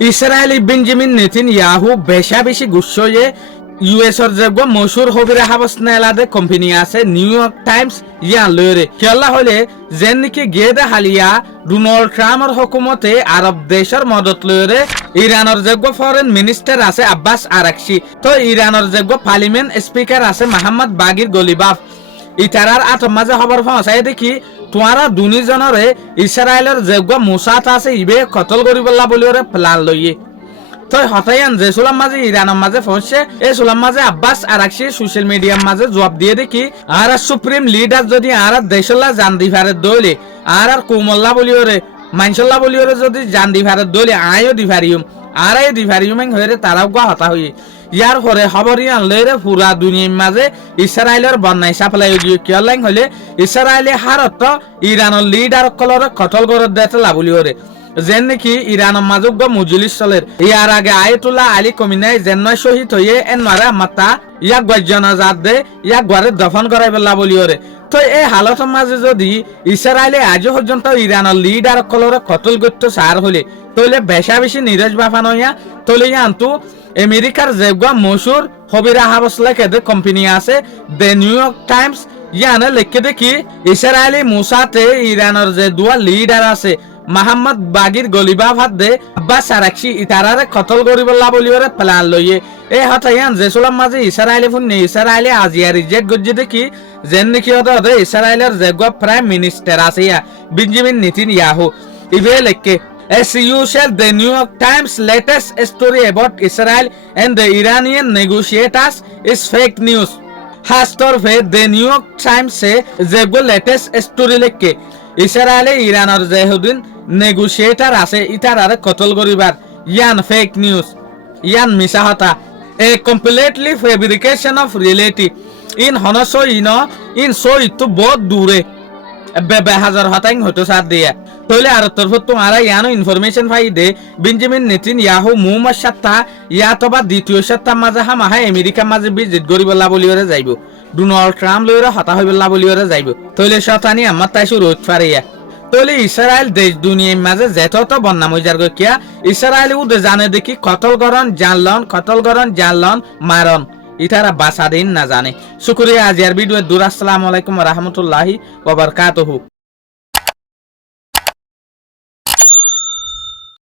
Israeli Benjamin Netanyahu বেশা বেশি গুসয়ে ইউএসর যোগ্য মশুর হবিরে হাবস নেলাদে কোম্পানি আছে নিউ ইয়র্ক টাইমস ইয়ান লয়রে খেলা হলে যেন নাকি গেদে হালিয়া ডোনাল্ড ট্রাম্পর হুকুমতে আরব দেশের মদত লয়রে ইরানের যোগ্য ফরেন মিনিস্টার আছে আব্বাস আরাকশি তো ইরানের যোগ্য পার্লিমেন্ট স্পিকার আছে মোহাম্মদ বাগির গলিবাফ ইতারার আটম মাঝে খবর পৌঁছাই দেখি তোমারা দুনিজনরে ইসরায়েলের যোগ্য মুসাত আছে ইবে কতল করিবল্লা বলি ওরে প্লান লইয়ে তো হতাইয়ান যে সুলাম মাঝে ইরানের মাঝে পৌঁছে এই সুলাম মাঝে আব্বাস আরাকশি সোশ্যাল মিডিয়ার মাঝে জবাব দিয়ে দেখি আর সুপ্রিম লিডার যদি আর দেশলা জান দিভারে দইলে আর কুমল্লা বলি ওরে মাইনসল্লা বলি ওরে যদি জান দিভারে দইলে আয়ও দিভারিউম আর এই দিভারিউম হয়ে তারাও গা হতা হয়ে ইয়ার পরে খবর ইয়ান লইরে পুরা দুনিয়ার মাঝে ইসরায়েলের বন্যায় সাপ্লাই দিয়ে কিয়লাইন হলে ইসরায়েলে হারত ইরানের লিডার কলরে কতল করে দেতে লাবলি ওরে যেন নাকি ইরানের মাজুগ মুজলিস চলের ইয়ার আগে আয়াতুল্লাহ আলী কমিনাই যেন শহীদ হয়ে এনমারে মাতা ইয়াক গজ্জনা জাত দে ইয়াক ঘরে দফন করাই পেলা বলি ওরে তো এই হালতের মাঝে যদি ইসরায়েলে আজও পর্যন্ত ইরানের লিডার কলরে কতল করতে সার হলে তইলে বেশা বেশি নিরজ বাফানো ইয়া তইলে ইয়ান্তু আমেরিকার যেগুয়া মশুর হবিরা হাবস লেখে দে কোম্পানি আছে দ্য নিউ ইয়র্ক টাইমস ইয়ানে লেখে দেখি ইসরায়েলি মুসাতে ইরানের যে দুয়া লিডার আছে মোহাম্মদ বাগির গলিবাফ হাত দে আব্বাস আরাকশি ইতারারে কতল করিবল্লা বলি ওরে প্লান লইয়ে এই হতাইয়ান যে সুলাম মাঝে ইসরায়েলি ফুন্নি ইসরায়েলি আজিয়া রিজেক্ট গজ্জি দেখি যেন নাকি হতে ইসরায়েলের যেগুয়া প্রাইম মিনিস্টার আছে ইয়া বেঞ্জামিন নেতানিয়াহু ইবে লেখে As usual, the New York Times' latest story about Israel and the Iranian negotiators is fake news. Hastor ve the New York Times se jebo latest story lekke Israel e Iranor jehudin negotiator ase itarare kotol goribar yan fake news yan misahata a completely fabrication of reality in honoso in so itu বহুত দূরে বেবে হাজার হতাইং হতো সাথ দিয়া তইলে আর তরফ তোমারা ইয়ানো information পাই দে Benjamin Netanyahu Muhammad সাত্তা ইয়াতবা দ্বিতীয় সাত্তা মাঝে হামাহা আমেরিকা মাঝে ভিজিট করিবলা বলিওরে যাইব ডোনাল্ড ট্রাম্প লইরা হতা হইবলা বলিওরে যাইব তইলে শতানি আমার তাই শুরু হইত পারিয়া তইলে ইসরায়েল দেশ দুনিয়ার মাঝে যেত বন্যা মইজার গকিয়া ইসরায়েল উদে জানে দেখি কতল গরন জানলন মারন ইতারা বাসা দিন না জানে শুকরিয়া আজিয়ার ভিডিও দূর আসসালামু আলাইকুম ওয়া রাহমাতুল্লাহি ওয়া বারাকাতুহু।